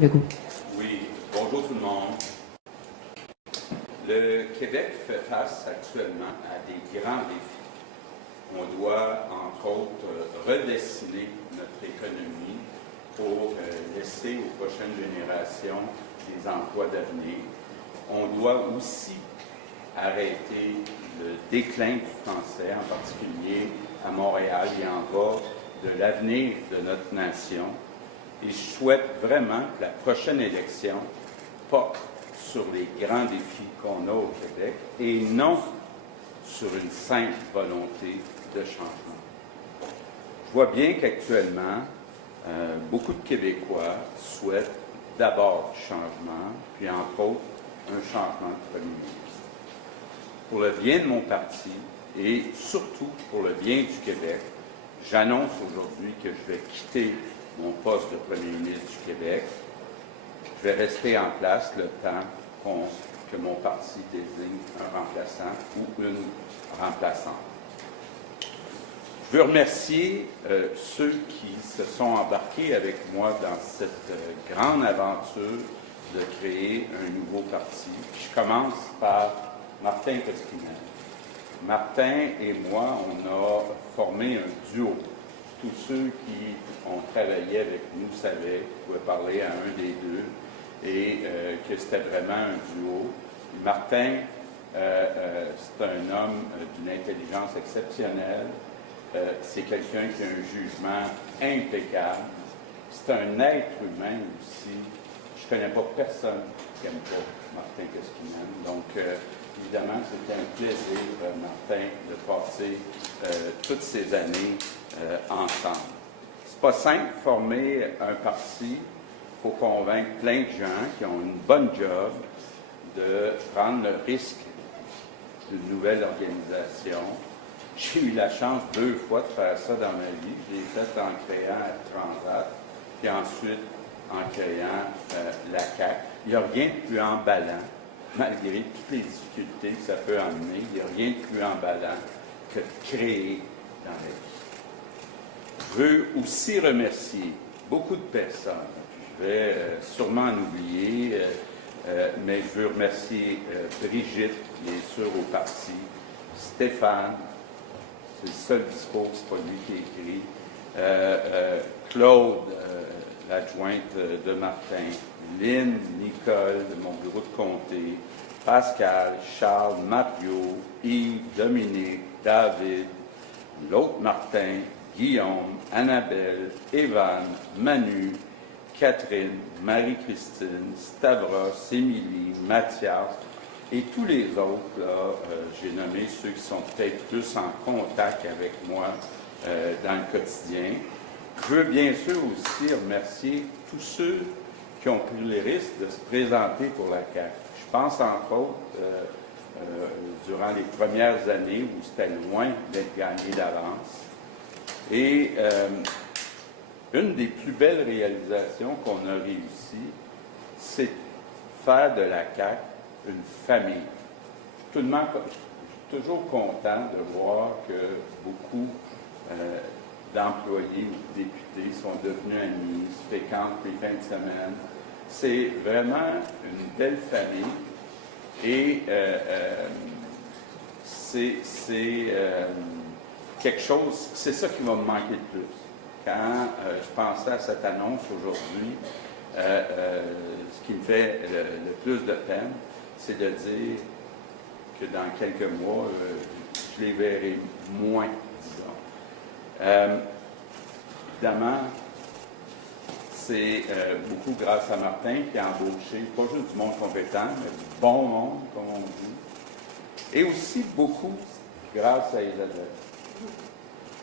Legault. Oui, bonjour tout le monde. Le Québec fait face actuellement à des grands défis. On doit, entre autres, redessiner notre économie pour laisser aux prochaines générations des emplois d'avenir. On doit aussi arrêter le déclin du français, en particulier à Montréal. Il en va de l'avenir de notre nation. Et je souhaite vraiment que la prochaine élection porte sur les grands défis qu'on a au Québec et non sur une simple volonté de changement. Je vois bien qu'actuellement, beaucoup de Québécois souhaitent d'abord du changement, puis entre autres, un changement de premier ministre. Pour le bien de mon parti et surtout pour le bien du Québec, j'annonce aujourd'hui que je vais quitter mon poste de premier ministre du Québec. Je vais rester en place le temps que mon parti désigne un remplaçant ou une remplaçante. Je veux remercier ceux qui se sont embarqués avec moi dans cette grande aventure de créer un nouveau parti. Je commence par Martin Koskinen. Martin et moi, on a formé un duo. Tous ceux qui ont travaillé avec nous savaient, pouvaient parler à un des deux, et que c'était vraiment un duo. Martin, c'est un homme d'une intelligence exceptionnelle. C'est quelqu'un qui a un jugement impeccable. C'est un être humain aussi. Je ne connais pas personne qui n'aime pas Martin Koskinen. Donc, évidemment, c'était un plaisir, Martin, de passer toutes ces années ensemble. C'est pas simple de former un parti. Il faut convaincre plein de gens qui ont une bonne job de prendre le risque d'une nouvelle organisation. J'ai eu la chance 2 fois de faire ça dans ma vie. Je l'ai fait en créant Transat, puis ensuite en créant la CAQ. Il n'y a rien de plus emballant, malgré toutes les difficultés que ça peut amener. Il n'y a rien de plus emballant que de créer dans la vie. Je veux aussi remercier beaucoup de personnes. Je vais sûrement en oublier, mais je veux remercier Brigitte, bien sûr, au parti, Stéphane, c'est le seul discours, c'est pas lui qui écrit, Claude, l'adjointe de Martin, Lynn, Nicole, de mon bureau de comté, Pascal, Charles, Mario, Yves, Dominique, David, l'autre Martin, Guillaume, Annabelle, Evan, Manu, Catherine, Marie-Christine, Stavros, Émilie, Mathias et tous les autres. Là, j'ai nommé ceux qui sont peut-être plus en contact avec moi dans le quotidien. Je veux bien sûr aussi remercier tous ceux qui ont pris le risque de se présenter pour la CAQ. Je pense entre autres, durant les premières années où c'était loin d'être gagné d'avance. Et une des plus belles réalisations qu'on a réussi, c'est de faire de la CAQ une famille. Je suis toujours content de voir que beaucoup d'employés ou de députés sont devenus amis, se fréquentent les fins de semaine. C'est vraiment une belle famille et c'est quelque chose, c'est ça qui va me manquer le plus. Quand je pensais à cette annonce aujourd'hui, ce qui me fait le plus de peine, c'est de dire que dans quelques mois, je les verrai moins, disons. Évidemment, c'est beaucoup grâce à Martin qui a embauché pas juste du monde compétent, mais du bon monde, comme on dit, et aussi beaucoup grâce à Isabelle.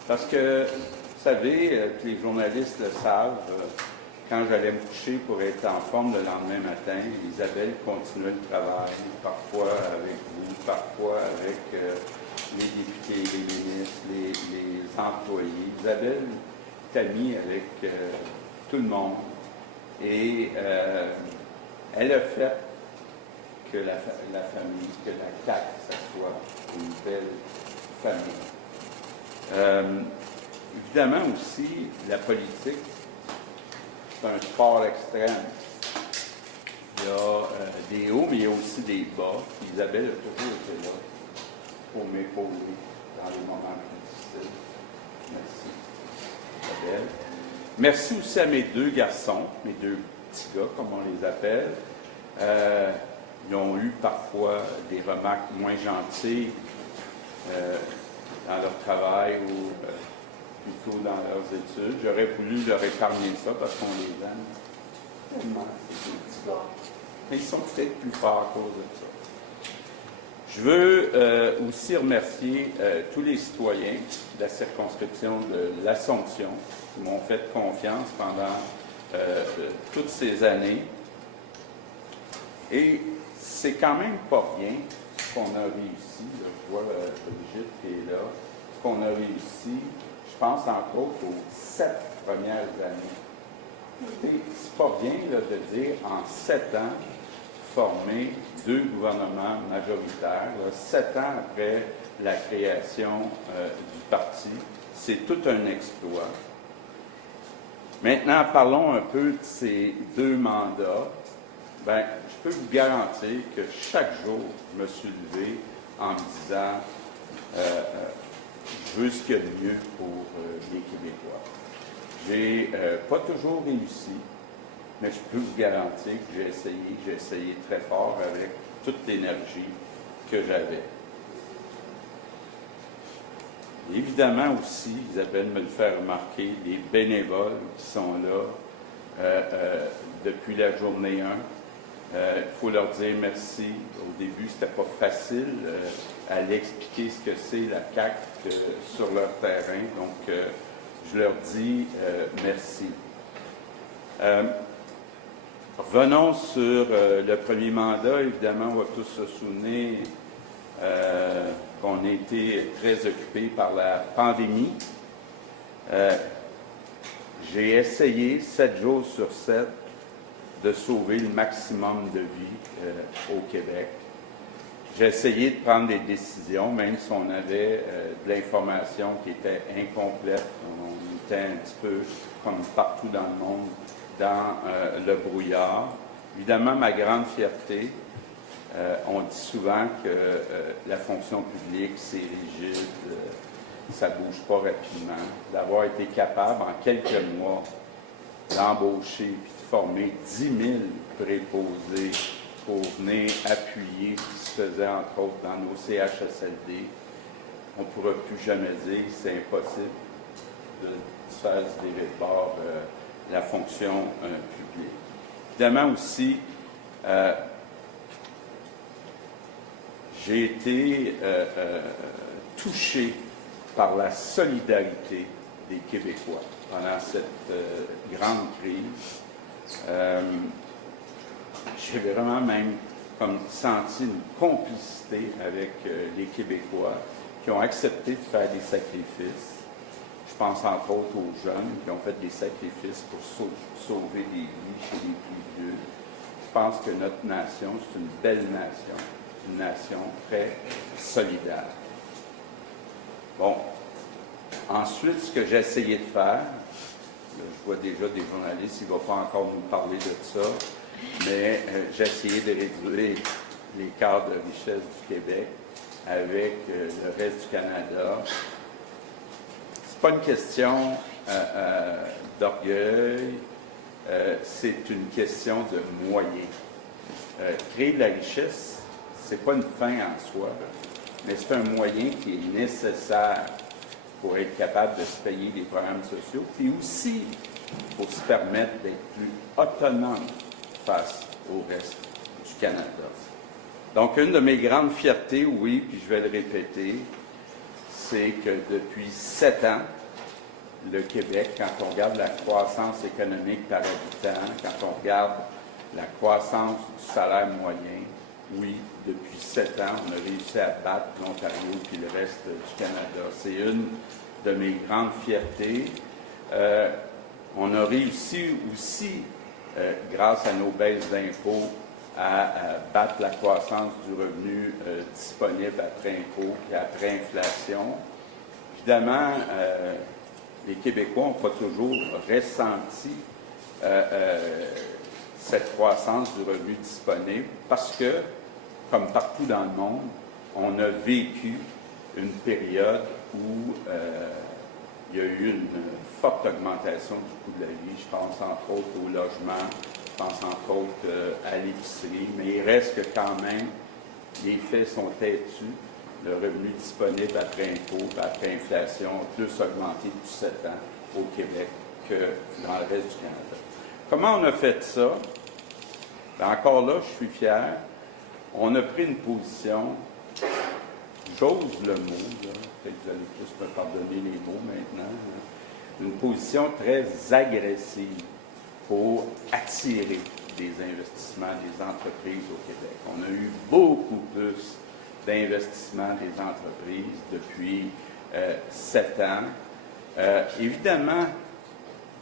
Parce que, vous savez, les journalistes le savent, quand j'allais me coucher pour être en forme le lendemain matin, Isabelle continuait le travail, parfois avec vous, parfois avec les députés, les ministres, les employés. Isabelle est amie avec tout le monde et elle a fait que la famille, que la CAQ, ça soit une belle famille. Évidemment aussi, la politique, c'est un sport extrême. il y a des hauts, mais il y a aussi des bas. Puis Isabelle a toujours été là pour m'épauler dans les moments plus difficiles. Merci, Isabelle. Merci aussi à mes deux garçons, mes deux petits gars, comme on les appelle. Ils ont eu parfois des remarques moins gentilles dans leur travail ou plutôt dans leurs études. J'aurais voulu leur épargner ça parce qu'on les aime tellement, ces deux petits gars. Mais ils sont peut-être plus forts à cause de ça. Je veux aussi remercier tous les citoyens de la circonscription de l'Assomption qui m'ont fait confiance pendant toutes ces années. Et c'est quand même pas rien ce qu'on a réussi. Là, je vois Brigitte qui est là. Ce qu'on a réussi, je pense entre autres aux 7 premières années. C'est pas bien là, de dire en 7 ans, former 2 gouvernements majoritaires, là, 7 ans après la création du parti. C'est tout un exploit. Maintenant, parlons un peu de ces 2 mandats. Bien, je peux vous garantir que chaque jour, je me suis levé en me disant je veux ce qu'il y a de mieux pour les Québécois. J'ai pas toujours réussi, mais je peux vous garantir que j'ai essayé très fort avec toute l'énergie que j'avais. Évidemment aussi, Isabelle me le fait remarquer, les bénévoles qui sont là depuis la journée 1. Il faut leur dire merci. Au début, c'était pas facile à l'expliquer ce que c'est la CAQ sur leur terrain. Donc, je leur dis merci. Revenons sur le premier mandat. Évidemment, on va tous se souvenir qu'on a été très occupés par la pandémie. J'ai essayé 7 jours sur 7 de sauver le maximum de vies au Québec. J'ai essayé de prendre des décisions, même si on avait de l'information qui était incomplète. On était un petit peu, comme partout dans le monde, dans le brouillard. Évidemment, ma grande fierté, on dit souvent que la fonction publique, c'est rigide, ça ne bouge pas rapidement. D'avoir été capable, en quelques mois, d'embaucher et de former 10 000 préposés pour venir appuyer ce qui se faisait, entre autres, dans nos CHSLD. On ne pourra plus jamais dire que c'est impossible de se faire se virer de bord la fonction publique. Évidemment aussi, j'ai été touché par la solidarité des Québécois pendant cette grande crise. J'ai vraiment même comme senti une complicité avec les Québécois qui ont accepté de faire des sacrifices. Je pense entre autres aux jeunes qui ont fait des sacrifices pour sauver des vies chez les plus vieux. Je pense que notre nation, c'est une belle nation, une nation très solidaire. Bon. Ensuite, ce que j'ai essayé de faire, je vois déjà des journalistes, il ne va pas encore nous parler de ça, mais j'ai essayé de réduire l'écart de richesse du Québec avec le reste du Canada. C'est pas une question d'orgueil, c'est une question de moyens. Créer de la richesse, c'est pas une fin en soi, mais c'est un moyen qui est nécessaire pour être capable de se payer des programmes sociaux, puis aussi pour se permettre d'être plus autonome face au reste du Canada. Donc, une de mes grandes fiertés, oui, puis je vais le répéter, c'est que depuis 7 ans, le Québec, quand on regarde la croissance économique par habitant, quand on regarde la croissance du salaire moyen, oui, depuis 7 ans, on a réussi à battre l'Ontario puis le reste du Canada. C'est une de mes grandes fiertés. On a réussi aussi, grâce à nos baisses d'impôts, à battre la croissance du revenu disponible après impôts et après inflation. Évidemment, les Québécois n'ont pas toujours ressenti cette croissance du revenu disponible parce que, comme partout dans le monde, on a vécu une période où il y a eu une forte augmentation du coût de la vie. Je pense entre autres au logement, je pense entre autres à l'épicerie, mais il reste que quand même, les faits sont têtus. Le revenu disponible après impôt, après inflation, a plus augmenté depuis 7 ans au Québec que dans le reste du Canada. Comment on a fait ça? Bien, encore là, je suis fier. On a pris une position, j'ose le mot, peut-être que vous allez tous me pardonner les mots maintenant, une position très agressive pour attirer des investissements des entreprises au Québec. On a eu beaucoup plus d'investissements des entreprises depuis 7 ans. Évidemment,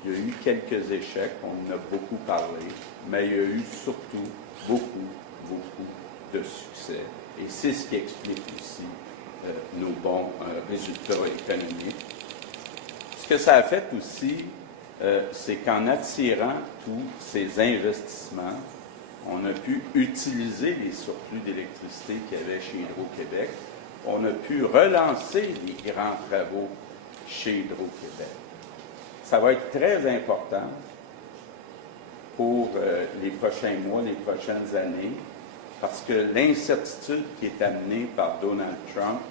il y a eu quelques échecs, on en a beaucoup parlé, mais il y a eu surtout beaucoup de succès. Et c'est ce qui explique aussi nos bons résultats économiques. Ce que ça a fait aussi, c'est qu'en attirant tous ces investissements, on a pu utiliser les surplus d'électricité qu'il y avait chez Hydro-Québec. On a pu relancer les grands travaux chez Hydro-Québec. Ça va être très important pour les prochains mois, les prochaines années, parce que l'incertitude qui est amenée par Donald Trump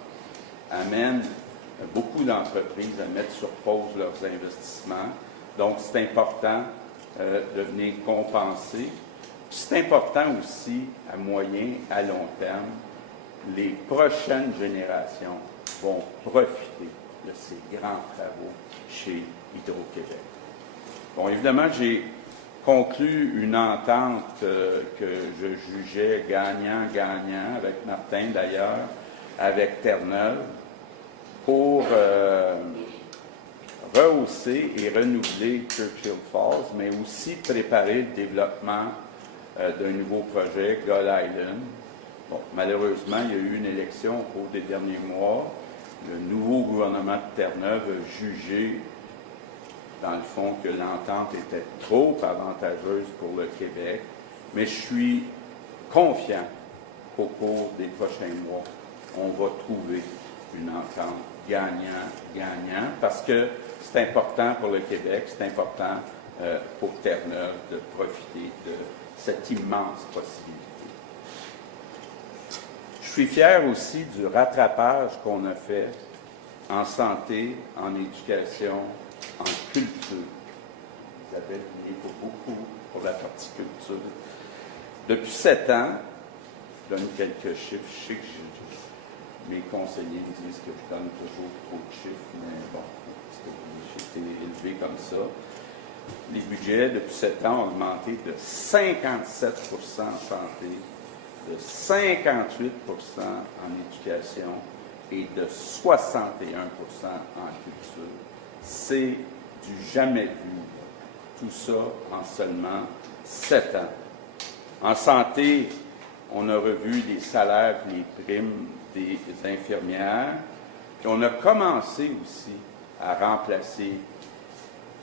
amène beaucoup d'entreprises à mettre sur pause leurs investissements. Donc, c'est important de venir compenser. C'est important aussi, à moyen, à long terme, les prochaines générations vont profiter de ces grands travaux chez Hydro-Québec. Bon, évidemment, j'ai conclu une entente que je jugeais gagnant-gagnant, avec Martin d'ailleurs, avec Terre-Neuve, pour rehausser et renouveler Churchill Falls, mais aussi préparer le développement d'un nouveau projet, Gull Island. Bon, malheureusement, il y a eu une élection au cours des derniers mois. Le nouveau gouvernement de Terre-Neuve a jugé, dans le fond, que l'entente était trop avantageuse pour le Québec, mais je suis confiant qu'au cours des prochains mois, on va trouver une entente gagnant-gagnant, parce que c'est important pour le Québec, c'est important pour Terre-Neuve de profiter de cette immense possibilité. Je suis fier aussi du rattrapage qu'on a fait en santé, en éducation, en culture. Isabelle, il est pour beaucoup pour la partie culture. Depuis 7 ans, je donne quelques chiffres. Je sais que mes conseillers me disent que je donne toujours trop de chiffres, mais bon, j'ai été élevé comme ça. Les budgets, depuis 7 ans, ont augmenté de 57 en santé, de 58 en éducation et de 61 en culture. C'est du jamais vu, tout ça en seulement 7 ans. En santé, on a revu les salaires, les primes des infirmières, puis on a commencé aussi à remplacer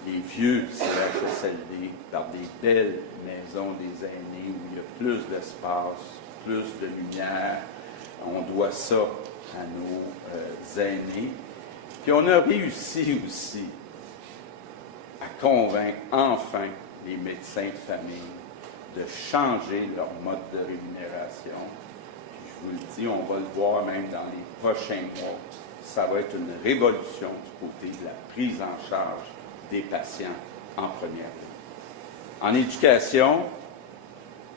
les vieux CHSLD par des belles maisons des aînés où il y a plus d'espace, plus de lumière. On doit ça à nos aînés. Puis on a réussi aussi à convaincre enfin les médecins de famille de changer leur mode de rémunération. Puis je vous le dis, on va le voir même dans les prochains mois. Ça va être une révolution du côté de la prise en charge des patients en première ligne. En éducation,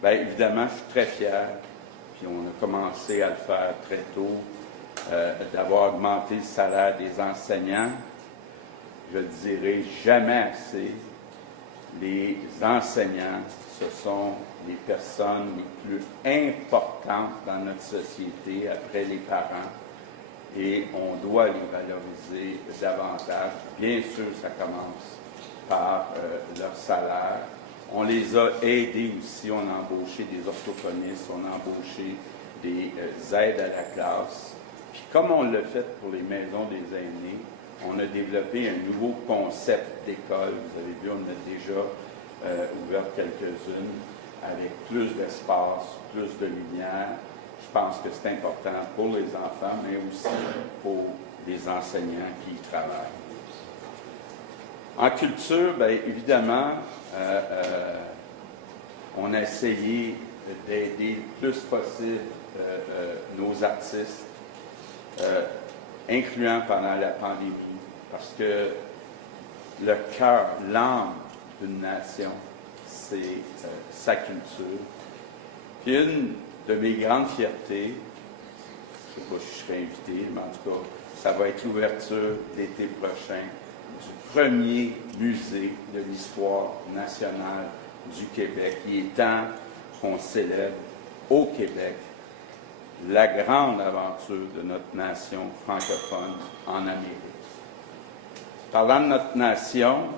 bien évidemment, je suis très fier, puis on a commencé à le faire très tôt, d'avoir augmenté le salaire des enseignants. Je ne le dirai jamais assez. Les enseignants, ce sont les personnes les plus importantes dans notre société après les parents. Et on doit les valoriser davantage. Bien sûr, ça commence par leur salaire. On les a aidés aussi, on a embauché des orthophonistes, on a embauché des aides à la classe. Puis comme on l'a fait pour les maisons des aînés, on a développé un nouveau concept d'école. Vous avez vu, on a déjà ouvert quelques-unes. avec plus d'espace, plus de lumière. Je pense que c'est important pour les enfants, mais aussi pour les enseignants qui y travaillent. En culture, bien évidemment, on a essayé d'aider le plus possible nos artistes, incluant pendant la pandémie, parce que le cœur, l'âme d'une nation, c'est sa culture. Puis une de mes grandes fiertés, je ne sais pas si je serai invité, mais en tout cas, ça va être l'ouverture l'été prochain du premier musée de l'histoire nationale du Québec. Il est temps qu'on célèbre au Québec la grande aventure de notre nation francophone en Amérique. Parlant de notre nation,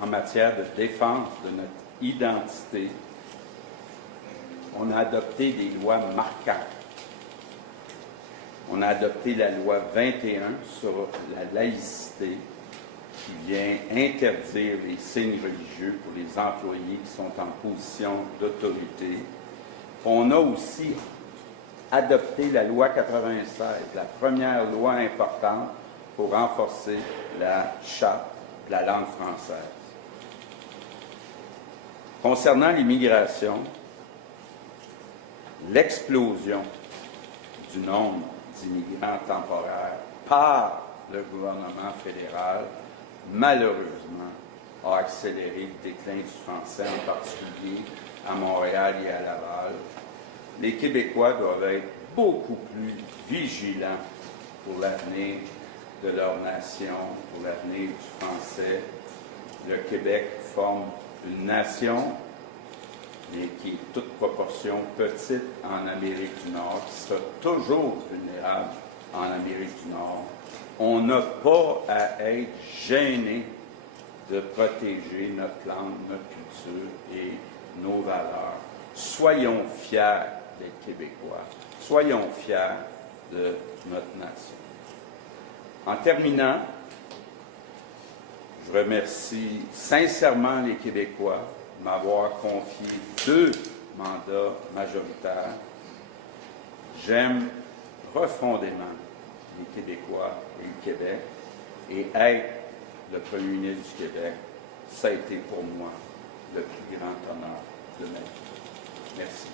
en matière de défense de notre identité, on a adopté des lois marquantes. On a adopté la loi 21 sur la laïcité qui vient interdire les signes religieux pour les employés qui sont en position d'autorité. On a aussi adopté la loi 96, la première loi importante pour renforcer la charte de la langue française. Concernant l'immigration, l'explosion du nombre d'immigrants temporaires par le gouvernement fédéral, malheureusement, a accéléré le déclin du français, en particulier à Montréal et à Laval. Les Québécois doivent être beaucoup plus vigilants pour l'avenir de leur nation, pour l'avenir du français. Le Québec forme une nation, mais qui est toute proportion petite en Amérique du Nord, qui sera toujours vulnérable en Amérique du Nord. On n'a pas à être gêné de protéger notre langue, notre culture et nos valeurs. Soyons fiers d'être Québécois. Soyons fiers de notre nation. En terminant, je remercie sincèrement les Québécois de m'avoir confié 2 mandats majoritaires. J'aime profondément les Québécois et le Québec, et être le premier ministre du Québec, ça a été pour moi le plus grand honneur de ma vie. Merci.